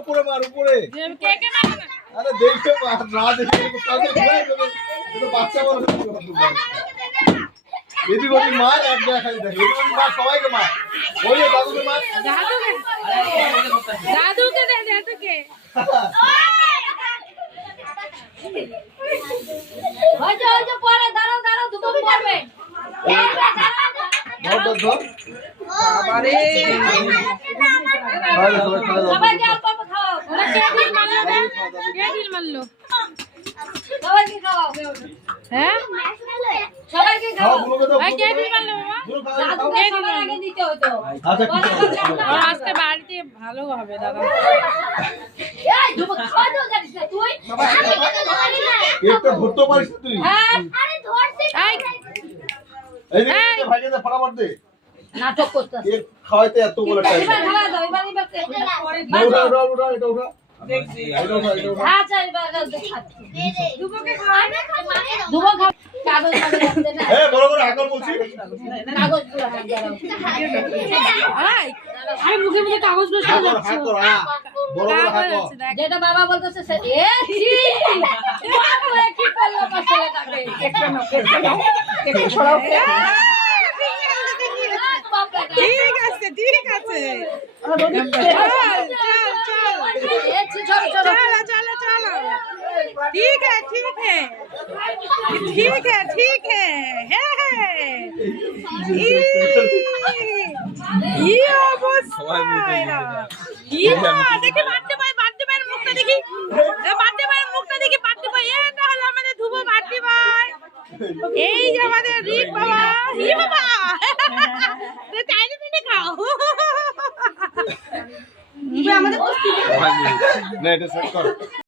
উপরে মার উপরে আরে দেখো না দেখে বাচ্চা বড় বেবি বডি মার এক জায়গা খালি দেখ বেবি বডি মার সবাইকে মার ওই দাদুকে মার দাদুকে দে দাদুকে ওই পরে দাঁড়াও দুটো করবে ধর আরে সবাইকে অল্প অল্প খাও কে দিল মারলো সবাইকে খাও হ্যাঁ সবাইকে খাও ভাই কে দিল মারলো বাবা দাদুকে সবার আগে দিতে হতো আচ্ছা আজকে বাড়িতে ভালো হবে দাদা এই দুটো খাওয়া জানিস না তুই একটা ধরতে পারিস তুই হ্যাঁ আরে ধরতে এই যে ভাইকে দে ফটাফট দে নাটক করতেছ এ খাওয়াইতে এত বড় টাইম এবার খাওয়া দাও এবার উঠা এটা উঠা দেখছি এটা উঠা আচ্ছা এবার দেখাচ্ছি দুবোকে খাওয়াবে দুবো খাও কাগজ লাগবে না এ বড় বড় হাকল বলছি কাগজ পুরো হাত দাও আই আরে মুখে মুখে কাগজ বসে যাচ্ছে বড় বড় হাকল যেটা বাবা বলতেছে এ জি বাবা কি করলো পাশে একটু ছড়াও ঠিক আছে चलो ठीक है ये অবস্থা দেখি বাড়তে ভাই মুখটা দেখি বাড়তে ভাই এটা হলো আমাদের ধুবো বাড়তে ভাই এই যে আমাদের রিক বাবা বাবা চাইলে মিনিট খাও না এটা সেট কর